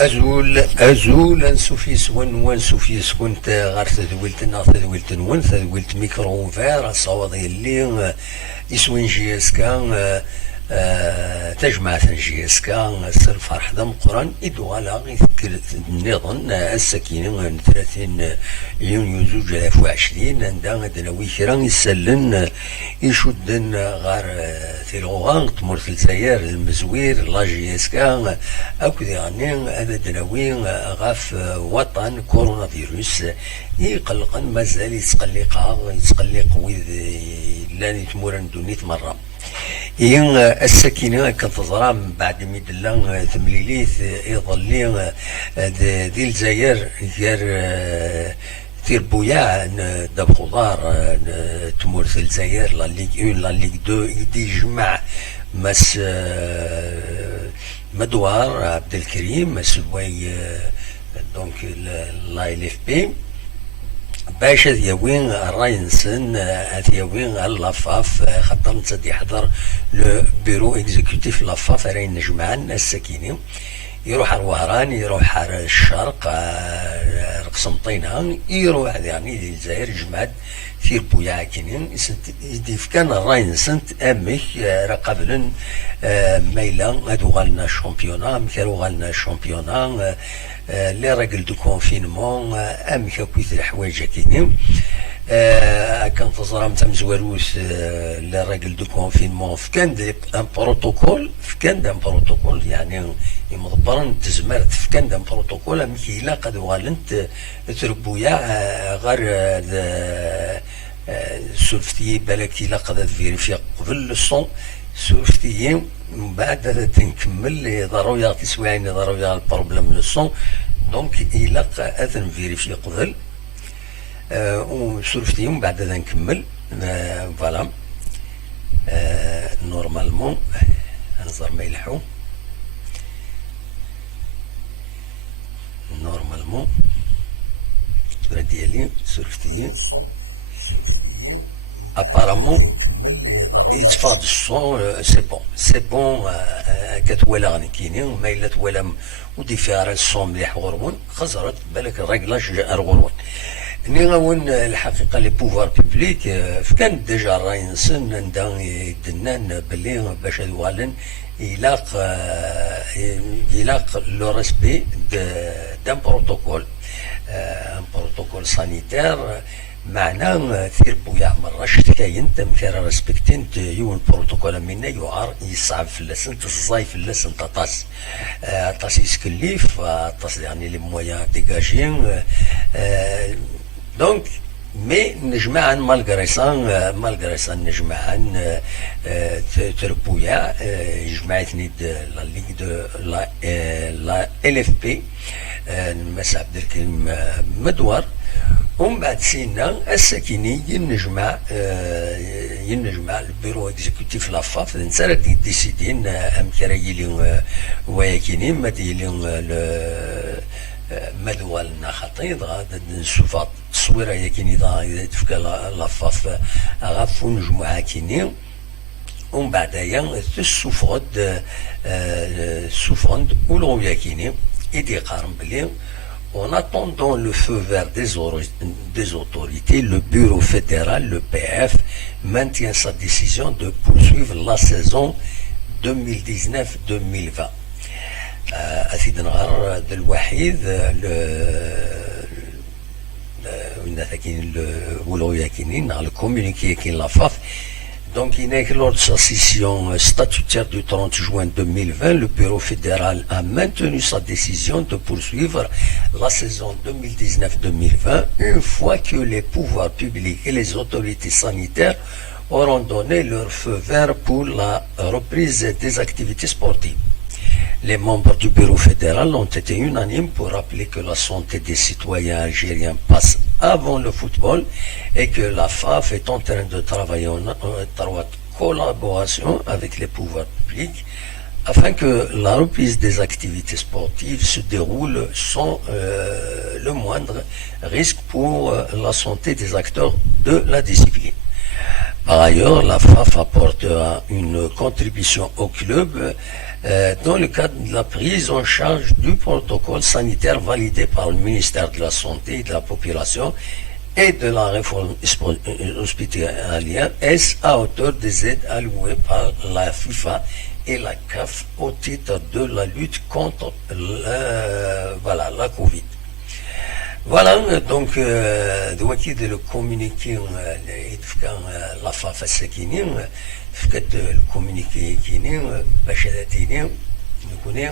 أزول أنسوفيس وانسوفيس كنت غير تدويلت ميكرو فير الصواد اللي يسوين جي اس كان تجمع جي اس كان الفرح ذا مقرن إدوالا نظن السكينة 30 يونيو 2020 عندنا دناوي كران يسلن يشدن غير تيلوغان تمرت الجزائر المزوير لا جي اس كان أكو يعني هذا دناوي غاف وطن كورونا فيروس يقلقن مازال يتقلق ويذ لاني تمورن دونيت مرة ين السكينة كنتظرا من بعد ميدلا ثمليليث يظلي دي الجزائر غير تير بويا داب خضار تمورث الجزائر لا ليغ 1 لا ليغ 2 يدي جمع مس مدوار عبد الكريم مسوي دونك لا ال اف بي باش يوين راينسن يوين لافاف خاطر نتا يحضر لو بيرو اكزيكوتيف لافاف راين نجمعان السكيني يروح على الوهران يروح على الشرق قسنطينة يروح يعني الجزائر جمعت في بويا كينين يديف كان راينسنت امك قبل ميلا هادو غالنا شامبيونا مكانو غالنا شامبيونا لي راجل دو كونفينمون امك كويت الحوايج كينين كان تزرام تاع مزواروس لي راجل دو كونفينمون فكان ان بروتوكول يعني مضبرن تزمرت فكان ان بروتوكول امك الا قد غالنت تربويا غير سولفتي بالك الا قد فيريفي قبل الصون سولفتي من بعد تنكمل ضروري تسويعني ضروري البروبليم الصون دونك الا اذن فيريفي قبل وسولفتي من بعد نكمل فوالا نورمالمون نظر ما يلحو نورمالمون ديالي سولفتي ابارامون يتفاض الصون سي بون كتوالى غني كينين ما الا توالى ودي فيها الصون مليح غرون خزرت بالك الريكلاج جاء غرون ني غاون الحقيقه لي بوفوار بوبليك فكان ديجا راينسن عندها يدنان بلي باش يوالن يلاق لو ريسبي دان بروتوكول ان بروتوكول سانيتير معناه ثير بويا مراش كاين تم كان ريسبكتين يون بروتوكول منا يعار يصعب في اللسن تصاي في اللسن تطاس طاس يسكليف طاس يعني لي مويان ديجاجين دونك مي نجمعا مالغري سان نجمعا تربويا جمعتني لا ليغ دو لا ال اف بي المس عبد الكريم مدوار ومن بعد سينا الساكني ينجمع البيرو اكزيكوتيف لافاف نسالك ديسيدين ام كرايلين وياكينين ما ديالين مدوالنا خطيط غادا نشوف التصويره هي كيني دا تفكا لافاف غاف نجمعها كيني ومن بعدايا سوفرند ولغويا كيني يدي قارن بلي En attendant le feu vert des autorités, le Bureau fédéral, le PF, maintient sa décision de poursuivre la saison 2019-2020. أثيد نهار الوحيد ولو كاينين على الكومونيكي كاين لافاف. Donc, lors de sa session statutaire du 30 juin 2020, le Bureau fédéral a maintenu sa décision de poursuivre la saison 2019-2020 une fois que les pouvoirs publics et les autorités sanitaires auront donné leur feu vert pour la reprise des activités sportives. Les membres du Bureau fédéral ont été unanimes pour rappeler que la santé des citoyens algériens passe avant le football et que la FAF est en train de travailler en étroite collaboration avec les pouvoirs publics afin que la reprise des activités sportives se déroule sans le moindre risque pour la santé des acteurs de la discipline. Par ailleurs, la FAF apportera une contribution au club dans le cadre de la prise en charge du protocole sanitaire validé par le ministère de la Santé et de la Population et de la réforme hospitalière, est à hauteur des aides allouées par la FIFA et la CAF au titre de la lutte contre la Covid. Voilà, donc, دلوقتي الكومينيكي لا فاف الساكنين فكت الكومينيكي كينين باش هذاتيني نكوني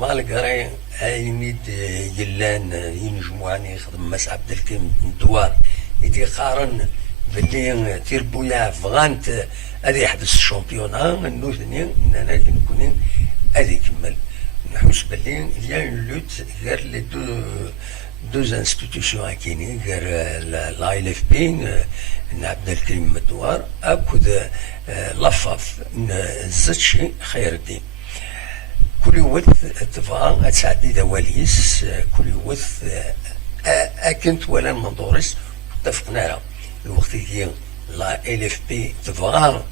مالغري عينيد يلان ينجمواني يخدم مس عبد الكريم الدوار يدي قارن باللي تيربويا فغانت هذا يحبس الشامبيونا النوثني اننا نكوني هذا يكمل نحوس باللي يا لوت غير لي deux institutions كاينين غير لا ال اف بي عبد الكريم مدوار اكد لفاف زدشي خير الدين كل وث تبغى تساعدني دواليس كل وث اكنت ولا منظورس اتفقنا لها الوقت اللي لا ال اف بي تبغى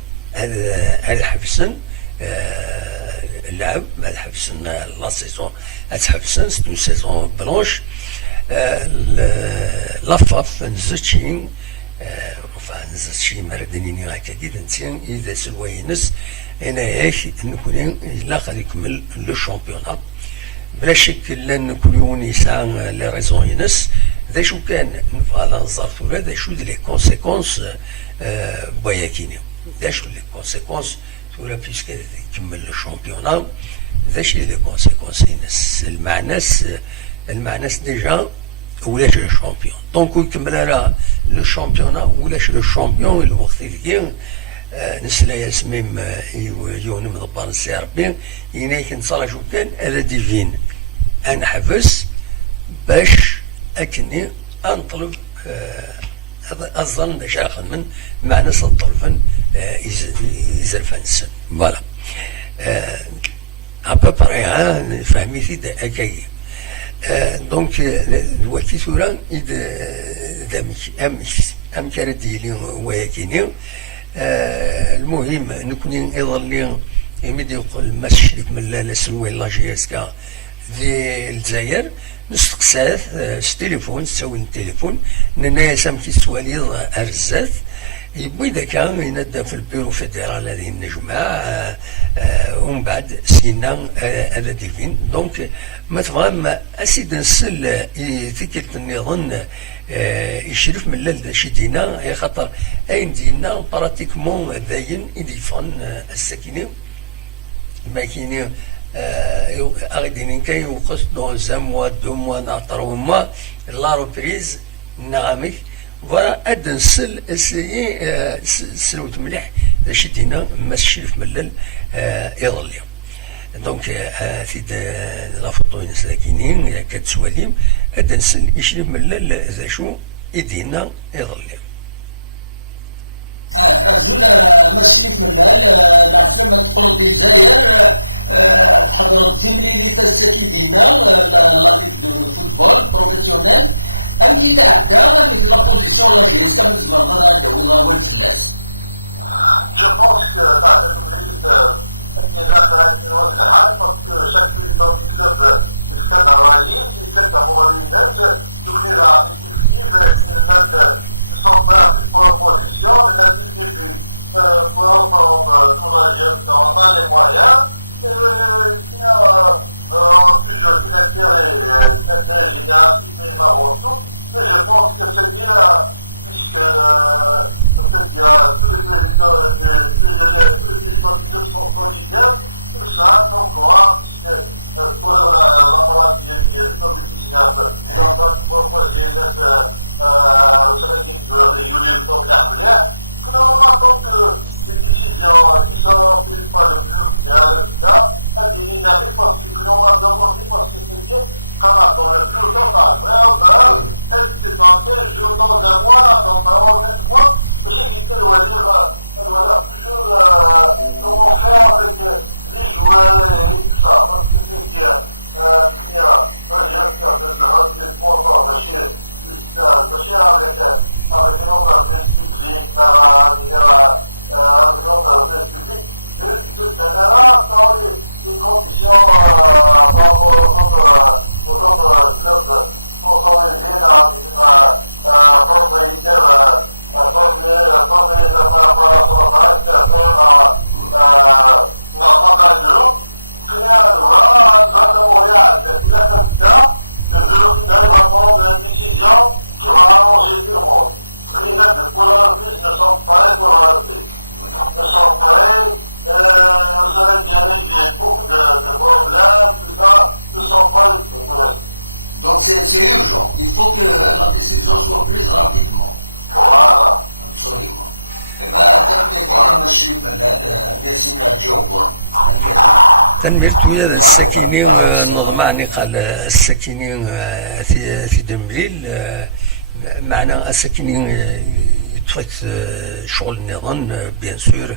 هذا حبسن اللعب هذا حبسن لا سيزون هذا حبسن ستو سيزون بلونش لفاف نزتشين نزتشي مردنيني هكا نتين إذا سلوينس أنا ياك نكون إلا خلي يكمل لو شامبيونا بلا شك لأن كل يوم يسعى لي ريزون ينس ذا شو كان نفعل نظرت ولا ذا شو لي كونسيكونس بوياكيني ذا شو لي كونسيكونس ولا بيسك يكمل لو شامبيونا ذا شو لي كونسيكونس ينس المعناس ديجا ولاش لو شامبيون دونك يكمل على لو شامبيونا ولاش لو شامبيون الوقت اللي نسلا ياسميم يون مضبان السي ربي ينايك نصرا شو كان هذا ديفين انا حبس باش اكني انطلب اظن باش اخذ من معناس الطلفن يزرفن السن فوالا ابوبري فهميتي اكاي دونك دلوقتي ثورا إذا أم كانت ديالي وياكيني المهم نكوني يظل يمدي يقول ما شريك من لا سلوي لا جي اس كا ذي الجزائر نستقساه ستيليفون تسوي التليفون نايا سامكي سوالي أرزات يبوي إذا كان ينادى في البيرو فيدرال هذه النجمة ومن بعد سينا هذا ديفين دونك ما تفهم أسيد نسل ذيك النظام يشرف من الليل شي دينا هي خاطر أين دينا براتيكمون ذاين يديفون الساكنين ما كاينين أغدينين كاين يوقف دون زان موا دو موا نعطر وما لا روبريز نغامك فوالا اد نسل اسيي سلوت مليح باش يدينا ما الشريف ملل يظلي دونك في لا فوتو ينس كاينين كتسواليم اد نسل يشريف ملل ذا شو يدينا يظلي تنميرت ويا السكينين نظمعني قال السكينين في دمليل معنا السكينين يتفت شغل النظام بيان سور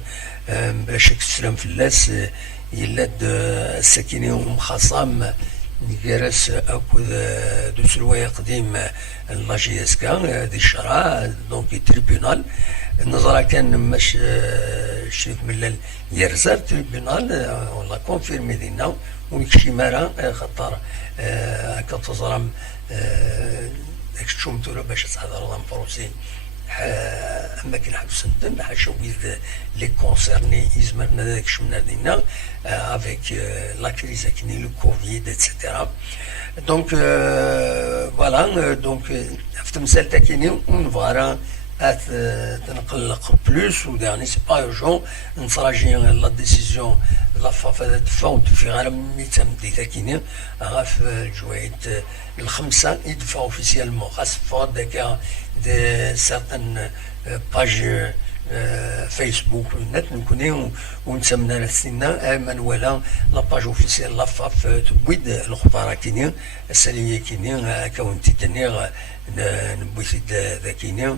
باش يكسلم في اللاس يلاد السكينين مخاصم نجارس أكود دوسلوية قديم لاجيسكا دي الشرع دونك تريبيونال النظرة كان مش شريف من يرزر تريبيونال والله كونفيرمي دينا ونكشي مارا خطر كتظرم شوم تورا باش تحضر الله مفروسي اما كي نحب سنتن حاشا ويز لي كونسيرني يزمرنا داك شمنا دينا افيك لا كريز كيني لو كوفيد اتسيتيرا دونك فوالا دونك في تمثال تاكيني اون فارا تنقلق بلوس وداني سي با اورجون نتراجي لا ديسيزيون لا فافا تفاوت في غير ميتام دي تاكيني غاف الجوايد الخمسة يدفع اوفيسيالمون خاص فوق داك دي سارتان باج فيسبوك نت نكوني ونسمنا لسنا مانوالا لا باج اوفيسيال لافاف تبويد الخطاره كيني السليميه كيني كونتي تنيغ نبويت ذاكيني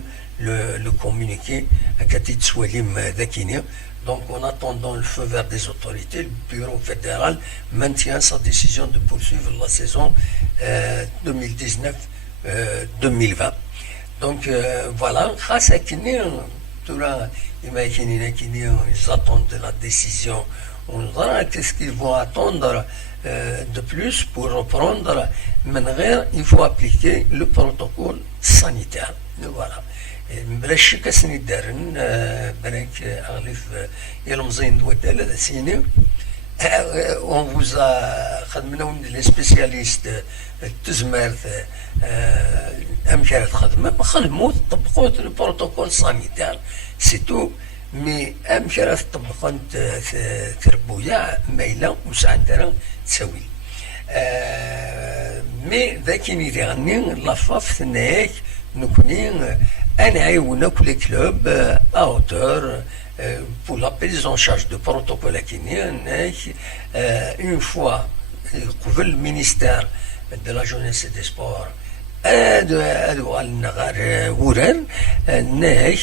le communiqué à Katit Swalim d'Akinia. Donc en attendant le feu vert des autorités, le bureau fédéral maintient sa décision de poursuivre la saison 2019-2020. Donc voilà, grâce à Kinia, ils attendent la décision. On verra qu'est-ce qu'ils vont attendre de plus pour reprendre. Mais il faut appliquer le protocole sanitaire. Voilà. بلاش كاسني دارن بنك اغلف يلمزين دوال هذا سيني اون فوزا خدمنا لي سبيسياليست التزمارت امكانات خدمه خدموا طبقوا البروتوكول سانيتير سي تو مي امكانات طبقوا تربويا مايله وساعتها تساوي مي ذاك اللي غني لافاف ثناك نكوني أنا عيونا كل كلوب à hauteur pour la prise en charge de protocole كيني une fois قبل المينيستير de la jeunesse et des sports أدو النغار وران ناك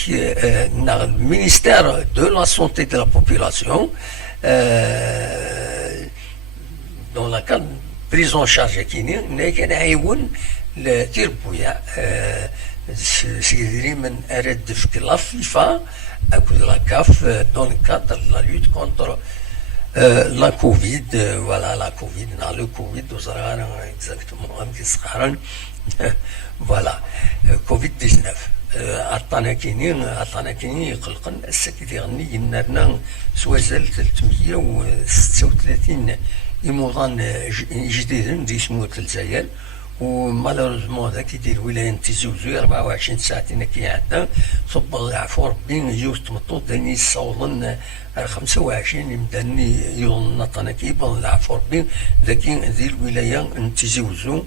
المينيستير de la santé de la population dans la cadre prise en charge كيني ناك أنا عيون لتربويا سيدري من أرد في لا فيفا أكود لا كاف دون كادر لا لوت كونتر لا كوفيد ولا لا كوفيد نا لو كوفيد وزرانا اكزاكتومون ام كيسخارن فوالا كوفيد 19 عطانا كيني يقلقن السكيتي غني ينرنا سوازل 336 يموضان جديد دي سمو الجزائر ومالوريزمون ذاك يدير الولايه تيزوزو 24 ساعه كي عندنا صب عفو ربي يوز تمطوط داني يصوضن 25 يمداني يوم نطنا كيبان عفو ربي ذاك ذي الولايه تيزوزو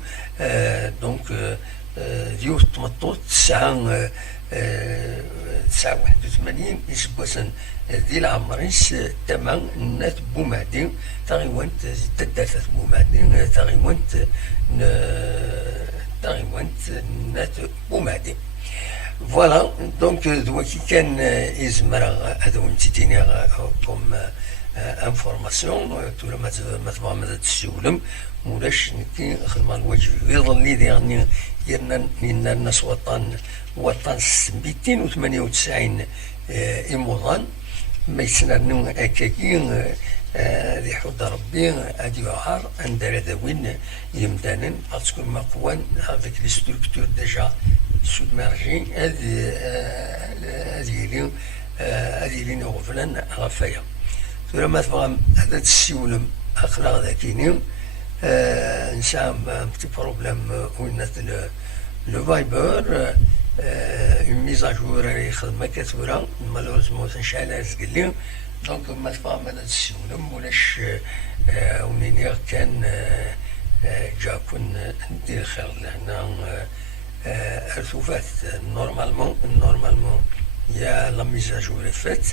دونك يوز تمطوط الساعه 81 يسبوسن ذي العمريس تمام نات بومادي تغيوانت تدافت بومادي تغيوانت نات بومادي فوالا دونك دواكي كان يزمر هذا ونتيتيني كوم انفورماسيون تولا ما تبغى ما تسولم مولاش نكي خدمة الواجب يظل لي يعني يرنا الناس وطن 298 إموضان ما يسنرنو أكاكين ذي حوض ربي أدي وعار أندر ذوين يمدانن باسكو مقوان افيك لي ستركتور ديجا سوبمارجين هذه لي نغفلن غفايا ثم ما تبغى هذا تسيولم أخلاق ذاكيني نسام بتي بروبليم وين لو فايبر une mise à jour يخدم كثورة مالوريزمون تنشعل رزقلي دونك ما تبغى ما تسولم ولاش ونينيغ كان جاكون ندير خير لهنا ارتفعت نورمالمون يا لا ميزاجور فات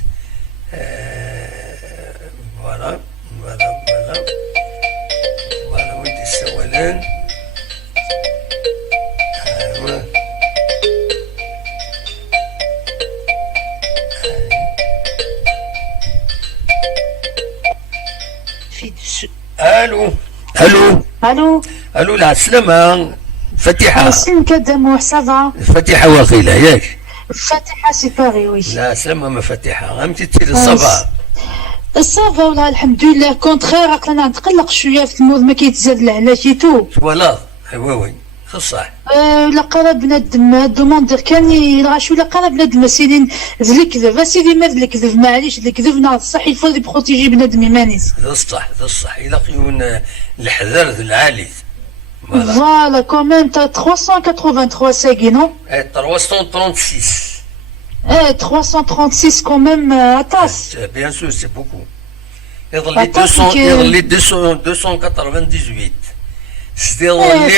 فوالا ويدي السوالان الو الو الو الو لا السلامة فاتحة سلمك دموع صافا فاتحة واقيلا ياك فاتحة سي باغي وي لا سلامة ما فاتحة غمتي تيري الصباح صافا والله الحمد لله كونتخير عقلنا نتقلق شويه في الموضوع ما كيتزاد العلاشيتو فوالا وي صح لا قال بنادم دوموندير كان يلغاشو لا قال بنادم سيدي ذ الكذب سيدي ما ذ الكذب معليش الكذب ناض صح يفوز يبروتيجي بنادم يمانيس صح إلا قيون الحذر ذو العالي فوالا كوميم 383 ساكي نو 336 336 كوميم اتاس بيان سور سي بوكو يظل 298 سيظل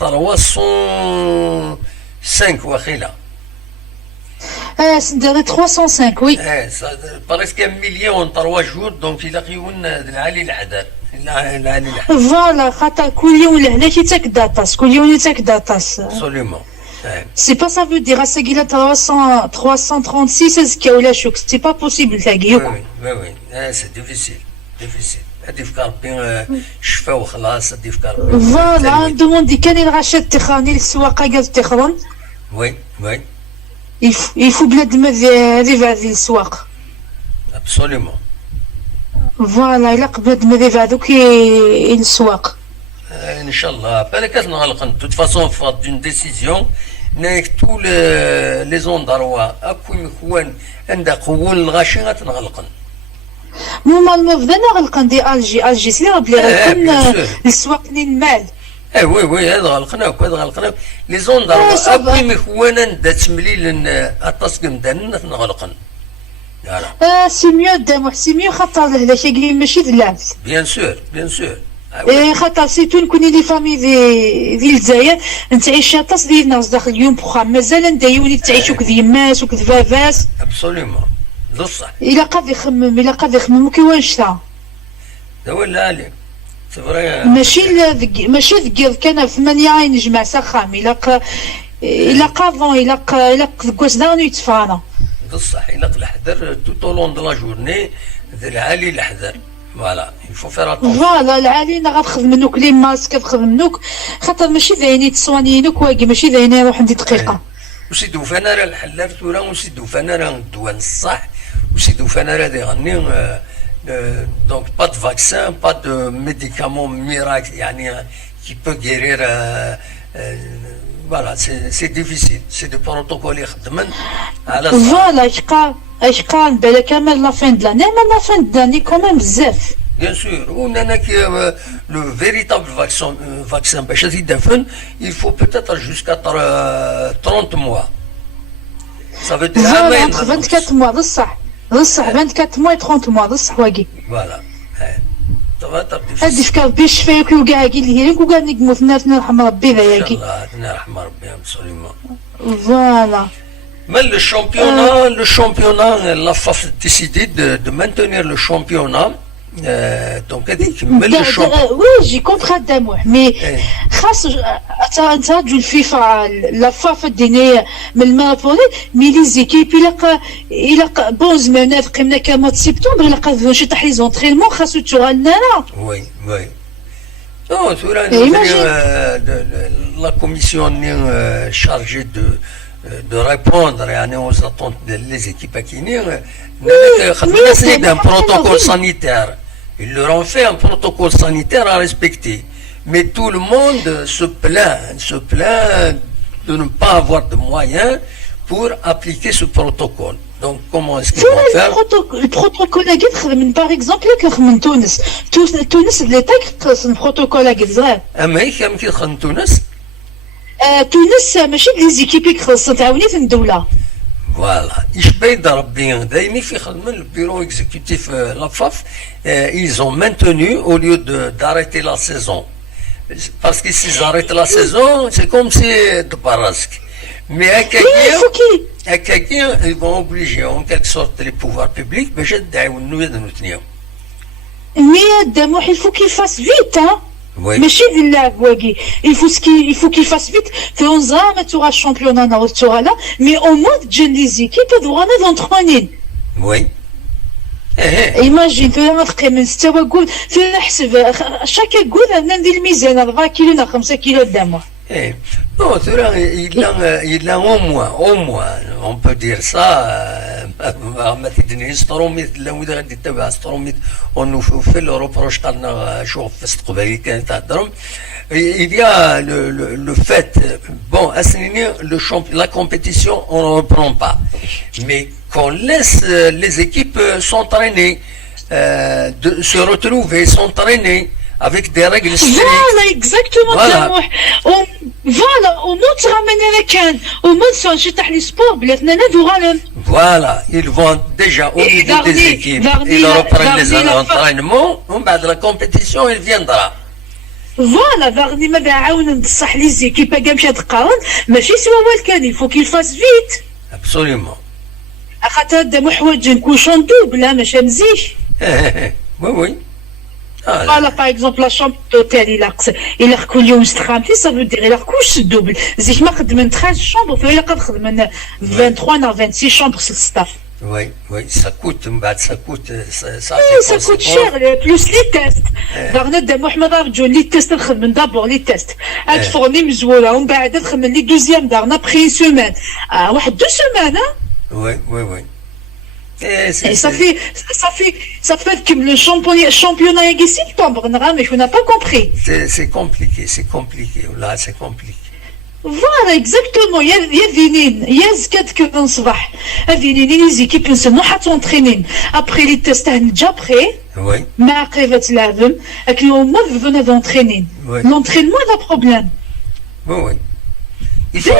305 واخيلا سندير 305 وي بريسك مليون 3 جور دونك إلا قيون العالي الحذر فوالا خاطر كل يوم لهلاكي تاك داتاس كل يوم تاك داتاس ابسوليومون سي با سا فو دير اساكيلا 336 اسكا ولا شوك سي با بوسيبل تاكي وي سي ديفيسيل هادي فكر ربي شفا وخلاص هادي فكر ربي فوالا ندوموندي كان الغاشات تخرني للسواقه كاز تخرن وي يفو بنادم هذي بعد السواق ابسوليومون فوالا الا بنادم هذي بعدوك السواق ان شاء الله بالك نغلقن توت فاسون فات دون ديسيزيون ناك تو لي زون دروا اكو مكوان عند قوون الغاشي غتنغلقن نورمالمون بدا نغلقن دي الجي سلي بلي غنكون السواق المال وي هذا غلقنا لي زون دروا اكو مكوان دا تمليل اطاسكم دان نغلقن سي ميو دامو سي ميو خاطر الهلاكي ماشي اللعب بيان سور خاطر سيتو نكوني لي فامي ديال الجزائر نتعيش طاس ديال الناس داخل اليوم بروغرام مازال ندايوني تعيشو كذ يماس وكذ باباس ابسوليومون بصح الا قاد يخمم وكيوان شتا هو لا عليك سي فري ماشي ذكر كان 8 نجمع سخام الا قافون الا كواس داون يتفانا بصح الا الحذر تو لون دو لا جورني ذا العالي الحذر فوالا يفو فير اتونسيون فوالا العالي غتخدم منوك لي ماسك تخدم منوك خاطر ماشي ذايني تصوانينك واقي ماشي ذايني يروح عندي دقيقه وسيدو فانا راه الحلال ثورا وسيدو فانا راه الدوان الصح وسيدو فانا راه يغني دونك با دو فاكسان با دو ميديكامون ميراكل يعني كي بو غيرير فوالا سي ديفيسيل سي دو بروتوكول يخدمن على فوالا اشقال بالك كامل لا فين دلاني ما لا فين دلاني كوميم بزاف بيان سور ونانا كي لو فيريتابل فاكسان باش يدفن il faut peut-être jusqu'à 30 mois ça veut dire فوالا 24 موا بصح 24 موا 30 موا بصح واقي فوالا هادي فكر بيش فيك وكاع كي ليك وكاع نقمو ثنا رحم ربي ذاك ان شاء الله ثنا رحم ربي ابسوليومون فوالا Mais le championnat, la FAF a décidé de maintenir le championnat. Donc, elle dit que le championnat. Oui, j'ai compris دموع مي خاص انت الفيفا لا فاف ديني من المابولي مي لي زيكيب الى بون زمان قمنا كمات سبتمبر الى قادو شي تاع لي زونترينمون خاصو تشغلنا لا وي Non, la commission est chargée de répondre aux attentes des équipes à Kenya. Un protocole sanitaire. Ils leur ont fait un protocole sanitaire à respecter. Mais tout le monde se plaint de ne pas avoir de moyens pour appliquer ce protocole. Donc, comment est-ce qu'ils vont faire? Le protocole à Guédre, par exemple, il Tunis, l'État qui le protocole à Guédre. Mais qui est Tunis? تونس ماشي لي زيكيبي خاصة تعاوني في الدولة. Voilà. يشبه ربي دايما في خدمة le bureau exécutif la FAF, ils ont maintenu au lieu d'arrêter la saison. Parce que s'ils arrêtent la saison, c'est comme si de Parasque. Mais à quelqu'un, ils vont obliger en quelque sorte les pouvoirs publics, mais j'ai nous de nous tenir. Mais Damour, il faut qu'il fasse vite, hein. Oui. ماشي اللعب واقي il faut qu'il fasse vite في 11 ما تورا الشامبيون انا وتورا لا مي او مود تجن لي زيكيب دوغانا دونترونين Oui. ايماجين في غتقي من 6 وقول في حسب شاك قول انا ندير الميزان 4 كيلو ولا 5 كيلو قدامه. Non, il a au moins, on peut dire ça, ما تدني ستروميت لو إذا غادي تتبع ستروميت ونوفي لو روبروش تاعنا شوف في استقبالي كانت تهضرهم. Il y a le fait, bon, à ce niveau, la compétition, on ne reprend pas. Mais qu'on laisse les équipes s'entraîner, se retrouver, s'entraîner avec des règles strictes. Voilà, exactement. Voilà, au moins tu ramènes la canne. Au moins tu as les sports, Voilà, ils vont déjà au niveau des équipes, ils reprennent les entraînements, la compétition, il viendra. Voilà, Varni m'a dit بصح les équipes pas مشات تقارن ماشي سوا الكان il faut qu'il fasse vite. Absolument. خاطر دا محوج نكون دوبل ماشي مزيش. Oui, oui. Voilà, par exemple, la chambre d'hôtel, il a reculé au strampi, ça veut dire il a couche double. Si je marque de 13 chambres, il a 23 à 26 chambres sur le staff. Oui, oui, ça coûte, ça coûte cher, plus les tests. Darnet de Mohamed Arjo, les tests, d'abord les tests. Elle fournit Mzoula, on va être les deuxième darna après une semaine. 2 semaines, hein? Oui, oui, oui. Et ça fait que le championnat est septembre, mais je n'ai pas compris. C'est compliqué, là c'est compliqué. Voilà, exactement. Il y a Vinin, il y a Zkat que dans ce va. Vinin, les équipes ne sont pas entraînées. Après les tests, déjà prêts. Oui. Mais après, va te laver. Et puis, au moins, vous venez d'entraîner. L'entraînement est le problème. Oui, oui. Il faut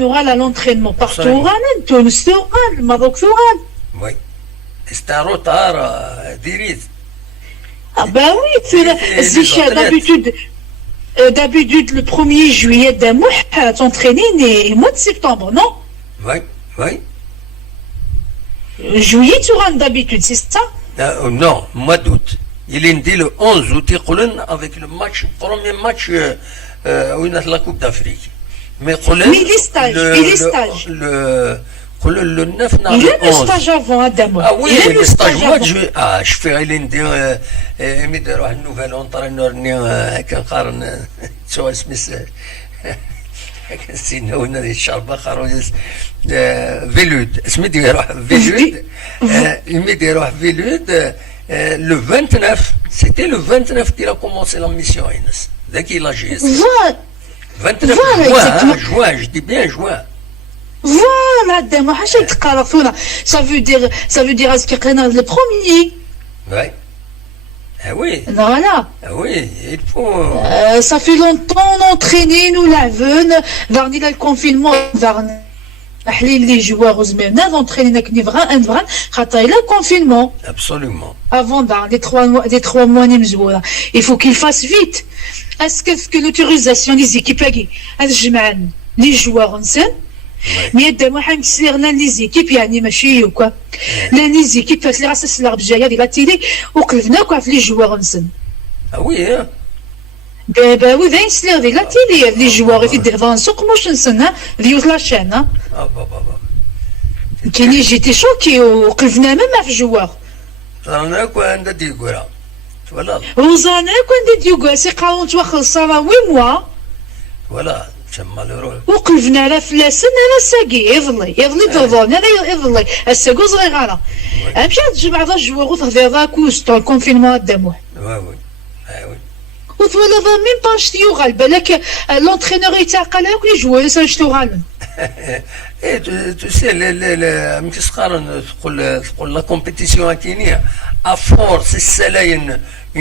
nous l'entraînement partout. Oui. C'est un retard direct. Ah ben oui, d'habitude le 1er juillet d'un mois, t'entraîner au mois de septembre, non? Oui, oui. Juillet, tu rentres d'habitude, c'est ça? Non, mois d'août. Il est dit le 11 août, avec le premier match où il a la Coupe d'Afrique. Mais les stages. Le 9 il y a le stage avant Adam. Ah oui, le stage moi je fais un nouvel entraîneur كنقارن سواء اسمه كنسينا هنا الشربة خروج فيلود اسمه يروح فيلود يروح فيلود le 29 c'était le 29 qu'il a commencé la mission Inès dès qu'il a GS 29 juin je dis bien juin. Voilà, ça veut dire le premier. Oui. Ah oui. Voilà. Ah oui, il faut. Ça fait longtemps on entraîné, nous l'avons. Varni le confinement, Varni. Les joueurs aux mêmes entraîné avec Nivra, Ndvran, Khata il a le confinement. Absolument. Avant dans les 3 mois Nimzoula. Il faut qu'il fasse vite. Est-ce que l'autorisation des équipes les joueurs en scène? Mais d'abord, on a les équipes, il y a des machines ou quoi. Les équipes, parce que c'est l'arbre de la télé, ou que venez quoi, les joueurs en scène. Ah oui, hein? Ben oui, c'est l'arbre de la télé, les joueurs, ils devant ce que moi je sais, hein, ils la chaîne, hein. Ah bah. J'étais choqué, ou que venez même avec les joueurs. On a quoi, on a dit quoi? Voilà. On a quoi, on a dit quoi? C'est quand tu as ça va 8 mois. Voilà. وقفنا على فلاسن على ساقي يظلي تظن هذا يظلي الساقو صغير على مشى تجمع ذا الجوار في ذاكوس تاع الكونفينمون داموح وي وثولا ذا ميم باش تيوغال بالك لونترينور يتعقل هاك لي جوار ساج توغال Et tu sais, la compétition à Kenya, à force, c'est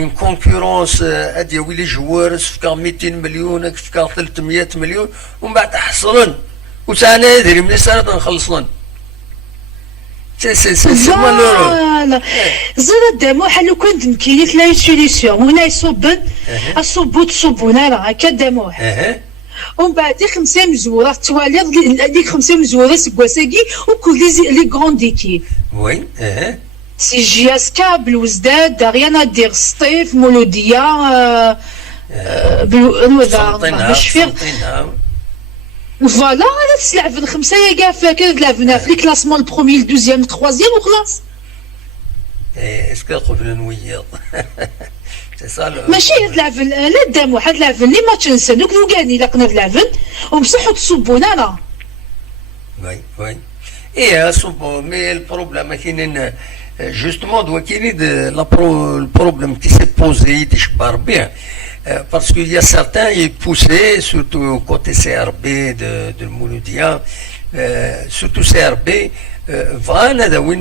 une concurrence à dire oui les joueurs في 200 مليون في 300 مليون ومن بعد حصرن وتانا ندري من سنه نخلصن سي فوالا زاد داموح لو كنت نكيليك لا سوليسيون هنا يصبن الصبوت صبونا راه هكا داموح ومن بعد 5 مزوره توالي ديك 5 مزوره سكواساكي وكل لي غروند ايكيب وي سي جي اس كا بلوزداد ريان ادير سطيف مولوديه بالوذا باش فيه فوالا انا تلعب الخمسه يا كاع فاكر تلعبنا في الكلاسمون البروميي الدوزيام التروازيام وخلاص اسكو قبل نويض ماشي تلعب لا دام واحد لعب لي ماتش نسى دوك فوكاني لا قنا تلعبن ومسحوا تصبونا لا وي ايه صبو مي البروبليم كاينين justement doit qu'il y ait le problème qui s'est posé parce qu'il y a certains qui poussaient surtout côté CRB de Mouloudia surtout CRB vraiment d'avoir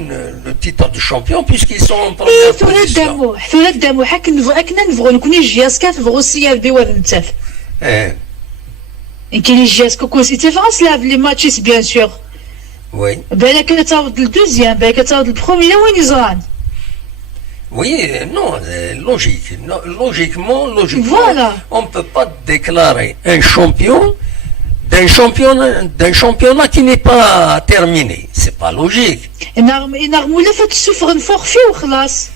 le titre de champion puisqu'ils sont en première position. ثلاث دمو حكنا نبغوا نكوني جياسكا تبغوا CRB ولا نتاف كاين جياسكا كون سي فرنسا لعب لي ماتشيس بيان سور Oui. بالك تعاود الدوزيام بالك تعاود البروميير وين يزران Oui, non, logiquement, voilà. On ne peut pas déclarer un champion d'un championnat qui n'est pas terminé. C'est pas logique. نرمو لا فات السفر نفرفي وخلاص.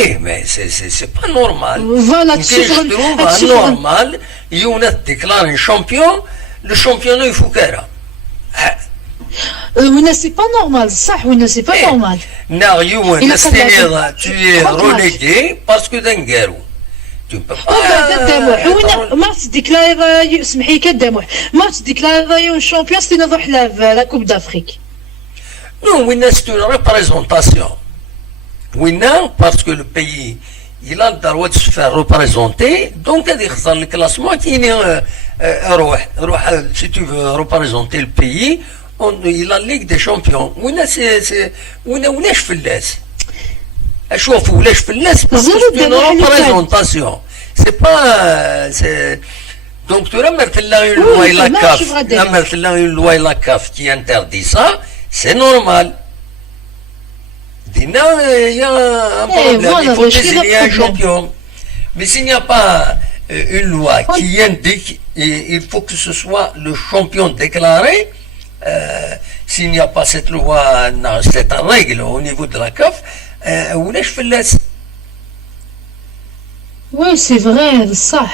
Eh, mais c'est pas normal. Voilà, je trouve normal, on déclare un champion, le championnat il faut qu'elle. ونا سي با نورمال صح ونا سي با نورمال ناريو نستنير tu es relégué parce que دنقارو tu peux pas ما تديكلاري سمحي كداموح ما تديكلاري un champion c'était نروح la coupe d'Afrique non ونا c'est une représentation ونا parce que le pays il a le droit de se faire représenter donc هذا يخسر الكلاسمون كاين روح si tu veux représenter le pays il a Ligue des Champions وين ولاش فلاس اشوف ولاش فلاس c'est une représentation c'est pas c'est donc tu remarques là une loi la CAF qui interdit ça c'est normal Dina il y a un problème il faut désigner un champion mais s'il n'y a pas une loi qui indique il faut que ce soit le champion déclaré s'il n'y a pas cette loi, cette règle au niveau de la CAF, ولاش فلاس. Oui, c'est vrai, ça.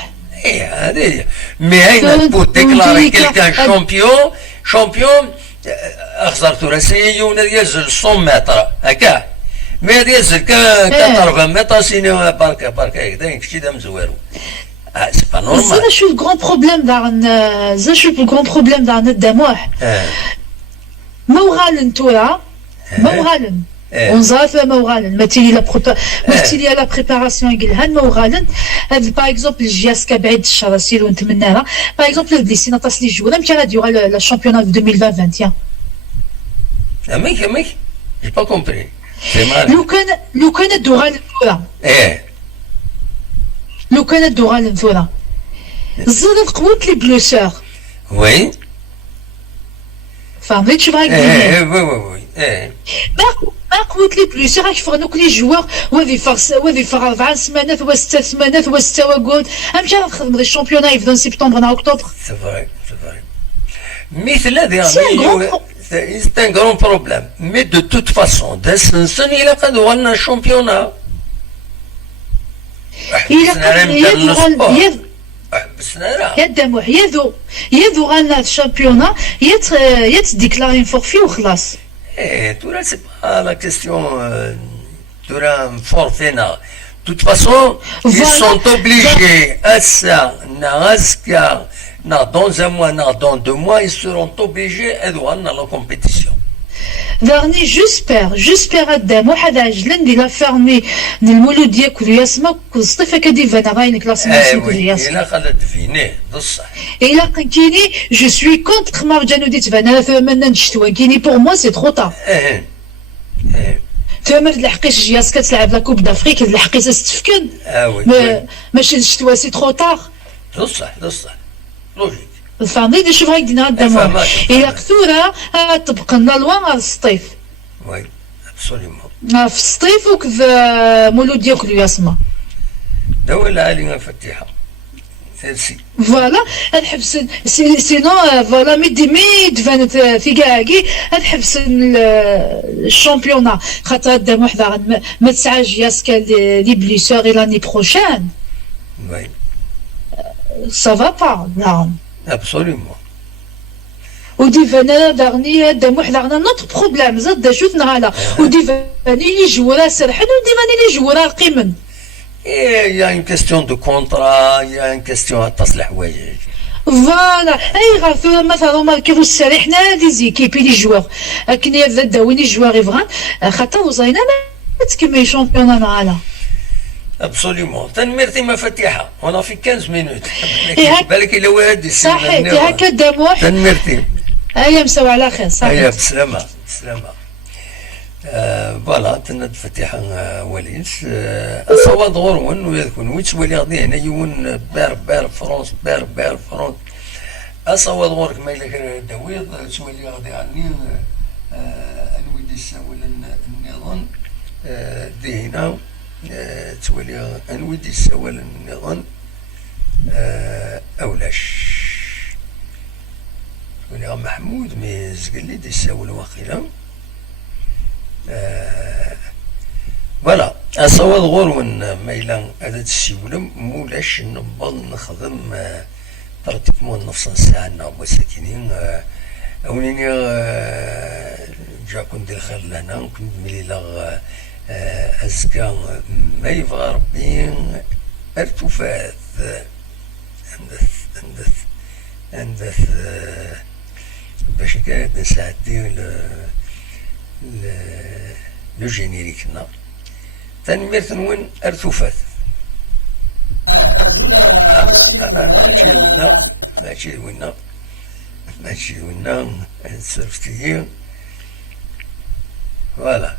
Mais pour déclarer quelqu'un champion, خسرتو راسي ينزل 100 متر هكا. ما ينزل 80 متر سينو بركة هكذا كشي دا مزوارو. C'est pas normal. Ça, je suis le grand problème dans notre دموح. موغالن تورا موغالن ونزاف موغالن ما تيلي لا بريباراسيون يقلها موغالن هذا باغ اكزومبل جياسكا بعيد الشر سير ونتمناها باغ اكزومبل هاد لي سيناطاس لي جونا متى غادي يوغا لا شامبيونات 2020 ميك جي با كومبري لو كان دوغالن تورا لو كانت دوغالن تورا زادت قوت لي بلوسور وي فهمت شو راك وي ما قوت لي بلوسور راك فرنا كل جوار وذي فر 4 سمانات و 6 سمانات و 6 وكول امشي نخدم لي شامبيونا يبدا سبتمبر نا اكتوبر سي فري مثل هذا c'est un grand problème mais de toute façon دسنسن الى قد ولنا شامبيونا يدموح يذو غانا الشامبيونا يتديكلاري فورفي وخلاص تورا سي با لا كيستيون تورا فورفينا de toute façon ils sont obligés dans un mois dans 2 mois ils seront obligés de voir la compétition دارني جوسبير قدام واحد عجلن دي لا فيرمي من المولود ديالك وياسما كصطيفه كدي فانا غاين كلاسمون وي الا خلات فينيه بصح الا كيني جو سوي كونتر ما جانو دي تبان فما نشتوا كيني بور موا سي ترو طار فما تلحقيش جياس كتلعب لا كوب دافريك تلحقيش تفكن ماشي الشتوى سي ترو طار بصح لوجيك فهمتي دي شوف هاك دينا قدام الا قثوره تبقى لنا لوا الصيف وي ابسوليومون في الصيف وكذ مولود ديالك الياسما دوا العاليه فتيحه سيرسي فوالا الحبس سينو فوالا مي تفانت في كاعكي الحبس الشامبيونا خاطر قدام وحده ما تسعاش ياسكا لي بليسور لاني بروشان وي سافا با نعم ابسوليومون ودي فانا دارني قدام وحده عندنا نوت بروبليم زاد شوفنا هلا ودي فاني لي جوره سرحن ودي فاني لي جوره قيمن il y a une question de contrat, il y a une question تصلح حوايج. فوالا اي غاف مثلا ماركيو السري حنا دي زيكيبي لي جوار كني داوي لي جوار يفغان خاطر وزينا ما تكمل شامبيون معانا ابسوليومون تنميرتي مفاتيحه وانا في 15 مينوت بالك الا واحد صحيح هكا داموح تنميرتي ايا مساو على خير صحيح ايا بسلامه فوالا تند فتيحة وليس أصوات غورون ويذكون ويتش ولي غادي هنا يون بار فرونس بار فرونس أصوات غورك ما إلا داويض تولي غادي عني أنويدي الساول النظام دي هنا تولي أنويدي الساول النظام أولاش تولي محمود مي زقلي دي الساول واقيلا فوالا أصوات غورون ميلا هذا السيولم مولاش نبض نخدم براتيكمون نفس ساعة مساكينين أوليني جا كنت دخل لهنا كنت مليلا أزكى ما يبغى ربي ارتفاث أندث باش كانت نساعدي لو جينيريك نا تنميرت نون ارتفاث ماشي وينا صرفتي فوالا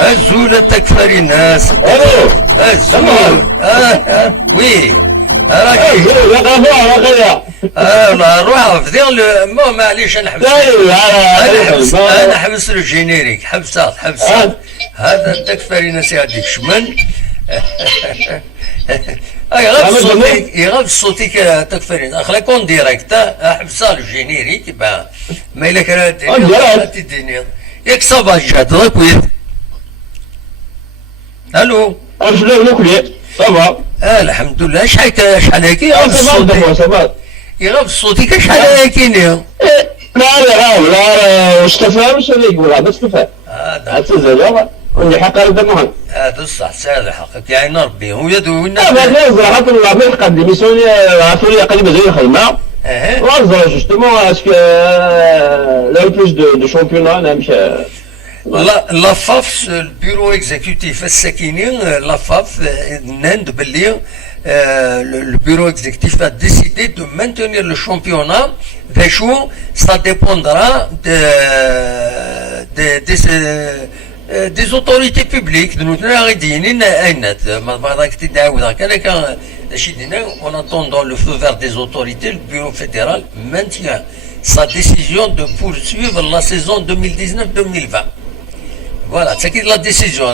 الزول تكفر الناس الزول وي راكي لا روح في ما معليش انا حبس الجينيريك حبسات هذا تكفر الناس هذيك شمن يغاب صوتك تكفرين اخلي كون ديريكت حبسها الجينيريك ما الا كان تديني ياك صافا جات ضرب الو اشنو ناكل صافا الحمد لله شحال هيك يغاب صوتك شحال هيك لا واش تفهم واش يقول هذا تفهم هذا تزال واللي حق هذا مهم هذا الصح سهل حقك يعني ربي هو يدو والناس لا حق الله ما يقدم يسوني عفوا قريبه زي الخدمه وازر جوستومون اسكو لا بلوس دو شامبيونا نمشي La FAF, le bureau exécutif الساكنين la FAF نند باللي le bureau exécutif a décidé de maintenir le championnat des jours, ça dépendra des autorités publiques de notre région. En attendant le feu vert des autorités, le bureau fédéral maintient sa décision de poursuivre la saison 2019-2020. Voilà, c'est la décision.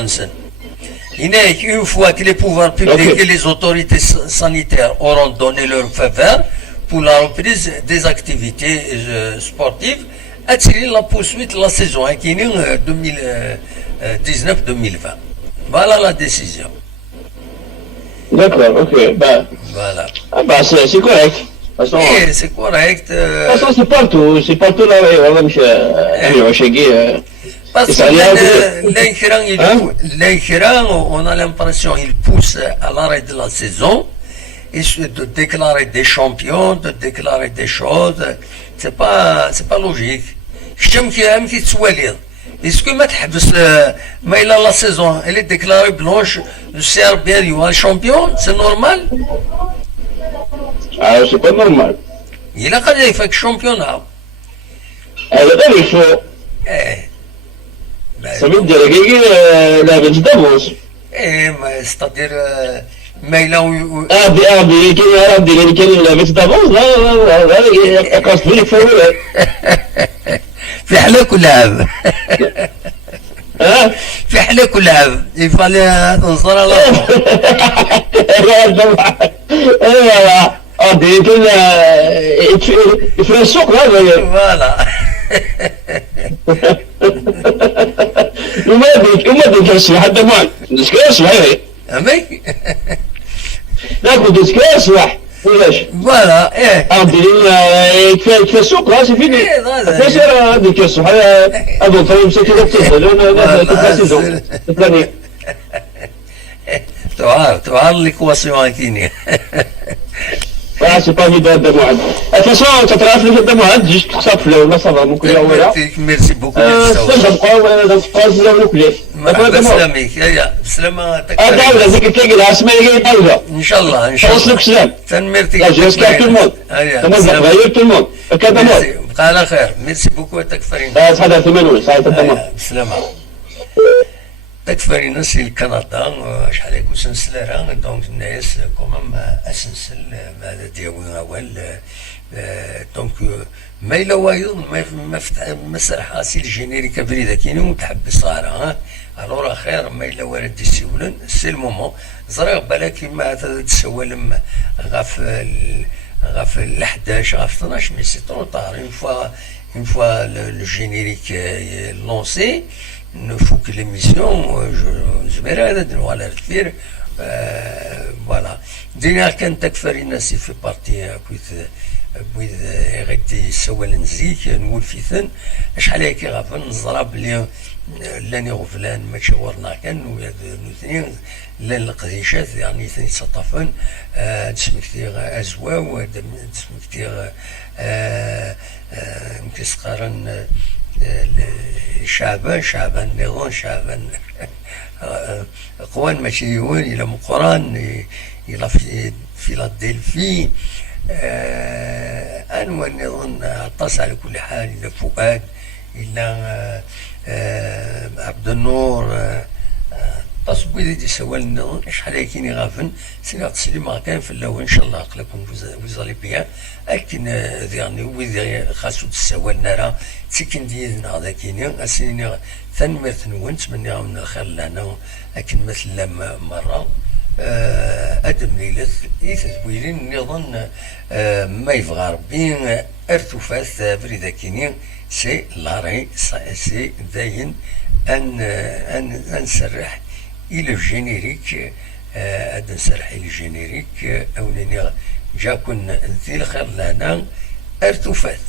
Une fois que les pouvoirs publics et les autorités sanitaires auront donné leur faveur pour la reprise des activités sportives, attirer la poursuite de la saison 2019-2020. Voilà la décision. D'accord, ok. Ben, voilà. Ah bah c'est correct. C'est correct. De toute façon, c'est partout là, parce que l'inchéran, on a l'impression qu'il pousse à l'arrêt de la saison, et de déclarer des champions, de déclarer des choses, c'est pas logique. Est-ce que mais là, la saison, elle est déclarée blanche, le Serbien, il est champion, c'est normal? Ah, c'est pas normal. Il a quand même fait championnat. Il faut. Ça veut dire qu'il la d'avance. C'est-à-dire, mais là où. Ah, il d'avance, là, quand il faut. في حلاك ولعب في حلاك ولعب يفعل تنصر على يفعل السوق هذا فوالا وما يدرك الصباح حتى معك دسكري الصباح امك ناكل دسكري الصباح ولاش فوالا كفايه السوق لا سي فيني كيفاش هذيك الصبح هذو طيب مسكين تفلاني تعار ليكواسيون كيني سي با فيدا دا معد اتفاصون تتعرف لي دا معد جيت تحسب في الاول صافا ممكن الاولى ميرسي بوكو نبقاو كلي بسلامك بسلامة داوله زيك تلاقي العاصمه اللي داوله ان شاء الله ان شاء الله توصلك سلام تنمرتك لا جوزك تو الموند غير تو الموند كذا مود بقى على خير ميرسي بوكو تكفرين هذا ثمانون ساعه تمام بسلامة تكفرين سي الكندا شحال يكون سنسلرا دونك الناس كومام اسنسل هذا دياوي اول دونك ما الا وايض ما سرح سي الجينيريك بريده كاين وتحبس صار الورا خير ما الا وارد يسولن سي المومون زرا بالك كيما تسول غاف 11 غاف 12 مي سي ترو طار une fois le générique est lancé, il ne faut que l'émission, je verrai, voilà, voilà. Dernière quand Takfarina s'y fait partie, with Erecti Sawalenzik, Nwoulfithen, شحال هيك غافل نزرب اللي لاني غفلان ماشي ورنا كان ويا الاثنين لان القديشات يعني ثاني تسطفن تسمكتير ازواو تسمكتير يمكن سقارن شعبان نظام شعبان قوان ماشي يوان الى مقران الى في فيلادلفي أنا نظن اعطاس على كل حال إلى فؤاد إلى عبد النور تصبوا دي سوال نظن شحال كاين غافن سينا تسليم كان في الاول ان شاء الله اقلكم وزالي بيان لكن يعني وذي خاصو تسوال نرى تسكن ديالنا هذا كاين اسيني ثنمرت نونت مني من الخير لنا لكن مثل مره ادم ليلة يتزويلين نظن ما يبغى ربي ارتفاث بريده كاينين سي لاري سي داين ان نسرح الى الجينيريك اد نسرح الى الجينيريك او جاكن ذي الخير لنا ارتفاث